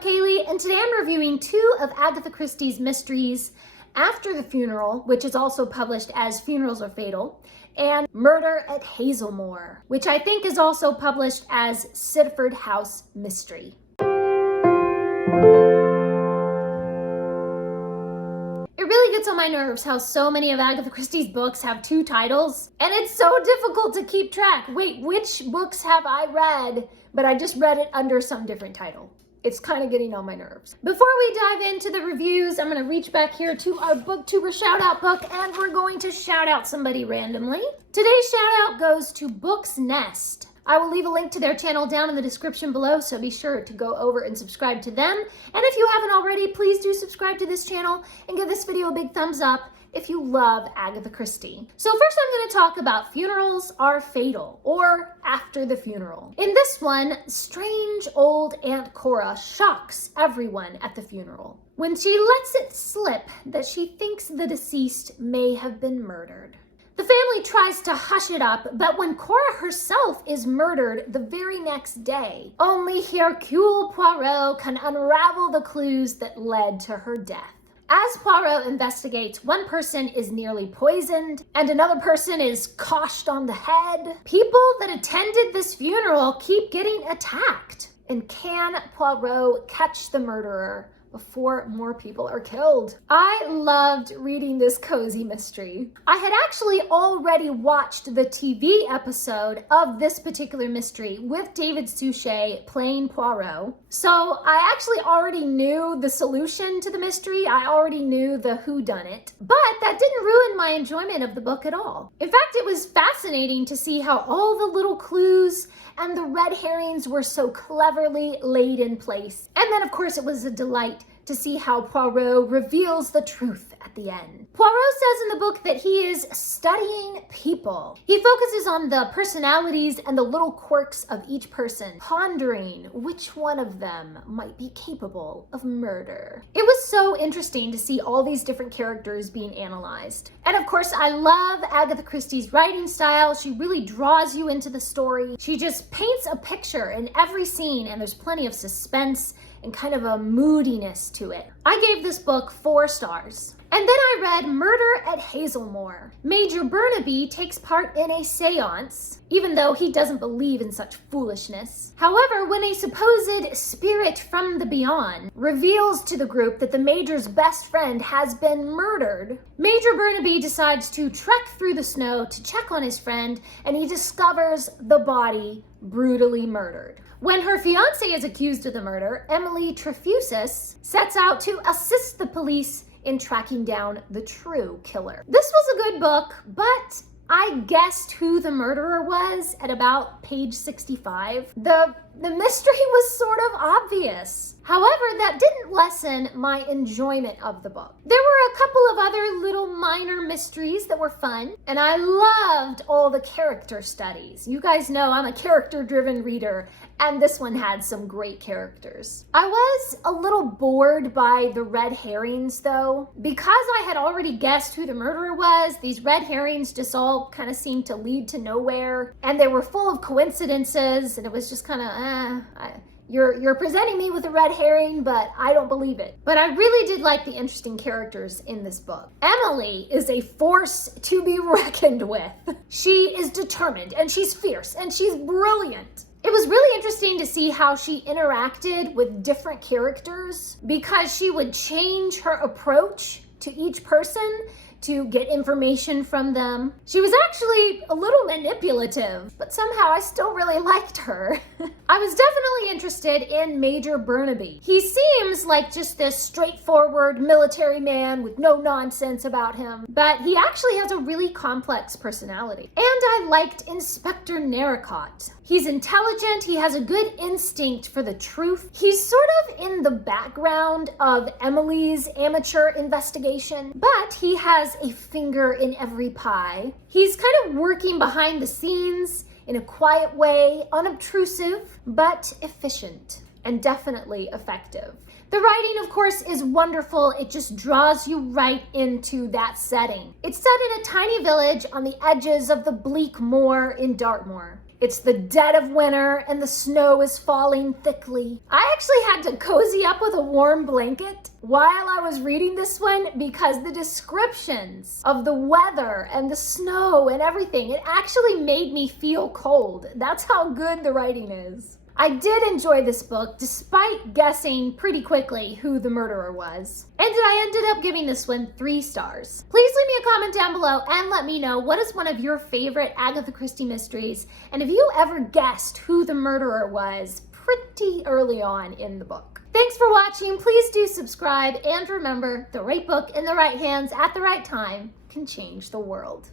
I'm Kaylee, and today I'm reviewing two of Agatha Christie's mysteries, After the Funeral, which is also published as Funerals Are Fatal, and Murder at Hazelmoor, which I think is also published as Sittaford House Mystery. It really gets on my nerves how so many of Agatha Christie's books have two titles, and it's so difficult to keep track. Wait, which books have I read? But I just read it under some different title. It's kind of getting on my nerves. Before we dive into the reviews, I'm going to reach back here to our Booktuber Shoutout book, and we're going to shout out somebody randomly. Today's shout out goes to Book's Nest. I will leave a link to their channel down in the description below, so be sure to go over and subscribe to them. And if you haven't already, please do subscribe to this channel and give this video a big thumbs up if you love Agatha Christie. So first I'm going to talk about Funerals Are Fatal, or After the Funeral. In this one, strange old Aunt Cora shocks everyone at the funeral when she lets it slip that she thinks the deceased may have been murdered. The family tries to hush it up, but when Cora herself is murdered the very next day, only Hercule Poirot can unravel the clues that led to her death. As Poirot investigates, one person is nearly poisoned and another person is coshed on the head. People that attended this funeral keep getting attacked. And can Poirot catch the murderer before more people are killed? I loved reading this cozy mystery. I had actually already watched the TV episode of this particular mystery with David Suchet playing Poirot. So I actually already knew the solution to the mystery. I already knew the whodunit, but that didn't ruin my enjoyment of the book at all. In fact, it was fascinating to see how all the little clues and the red herrings were so cleverly laid in place. And then of course it was a delight to see how Poirot reveals the truth at the end. Poirot says in the book that he is studying people. He focuses on the personalities and the little quirks of each person, pondering which one of them might be capable of murder. It was so interesting to see all these different characters being analyzed. And of course, I love Agatha Christie's writing style. She really draws you into the story. She just paints a picture in every scene, and there's plenty of suspense and kind of a moodiness to it. I gave this book 4 stars. And then I read Murder at Hazelmoor. Major Burnaby takes part in a seance, even though he doesn't believe in such foolishness. However, when a supposed spirit from the beyond reveals to the group that the Major's best friend has been murdered, Major Burnaby decides to trek through the snow to check on his friend, and he discovers the body brutally murdered. When her fiancé is accused of the murder, Emily Trefusis sets out to assist the police in tracking down the true killer. This was a good book, but I guessed who the murderer was at about page 65. The mystery was sort of obvious. However, that didn't lessen my enjoyment of the book. There were a couple of other little minor mysteries that were fun, and I loved all the character studies. You guys know I'm a character-driven reader, and this one had some great characters. I was a little bored by the red herrings, though. Because I had already guessed who the murderer was, these red herrings just all kind of seemed to lead to nowhere, and they were full of coincidences, and it was just kind of, You're presenting me with a red herring, but I don't believe it. But I really did like the interesting characters in this book. Emily is a force to be reckoned with. She is determined, and she's fierce, and she's brilliant. It was really interesting to see how she interacted with different characters, because she would change her approach to each person to get information from them. She was actually a little manipulative, but somehow I still really liked her. I was definitely interested in Major Burnaby. He seems like just this straightforward military man with no nonsense about him, but he actually has a really complex personality. And I liked Inspector Narracott. He's intelligent, he has a good instinct for the truth. He's sort of in the background of Emily's amateur investigation, but he has a finger in every pie. He's kind of working behind the scenes in a quiet way, unobtrusive, but efficient, and definitely effective. The writing, of course, is wonderful. It just draws you right into that setting. It's set in a tiny village on the edges of the bleak moor in Dartmoor. It's the dead of winter and the snow is falling thickly. I actually had to cozy up with a warm blanket while I was reading this one because the descriptions of the weather and the snow and everything, it actually made me feel cold. That's how good the writing is. I did enjoy this book despite guessing pretty quickly who the murderer was. And I ended up giving this one 3 stars. Please leave me a comment down below and let me know what is one of your favorite Agatha Christie mysteries, and if you ever guessed who the murderer was pretty early on in the book. Thanks for watching. Please do subscribe, and remember, the right book in the right hands at the right time can change the world.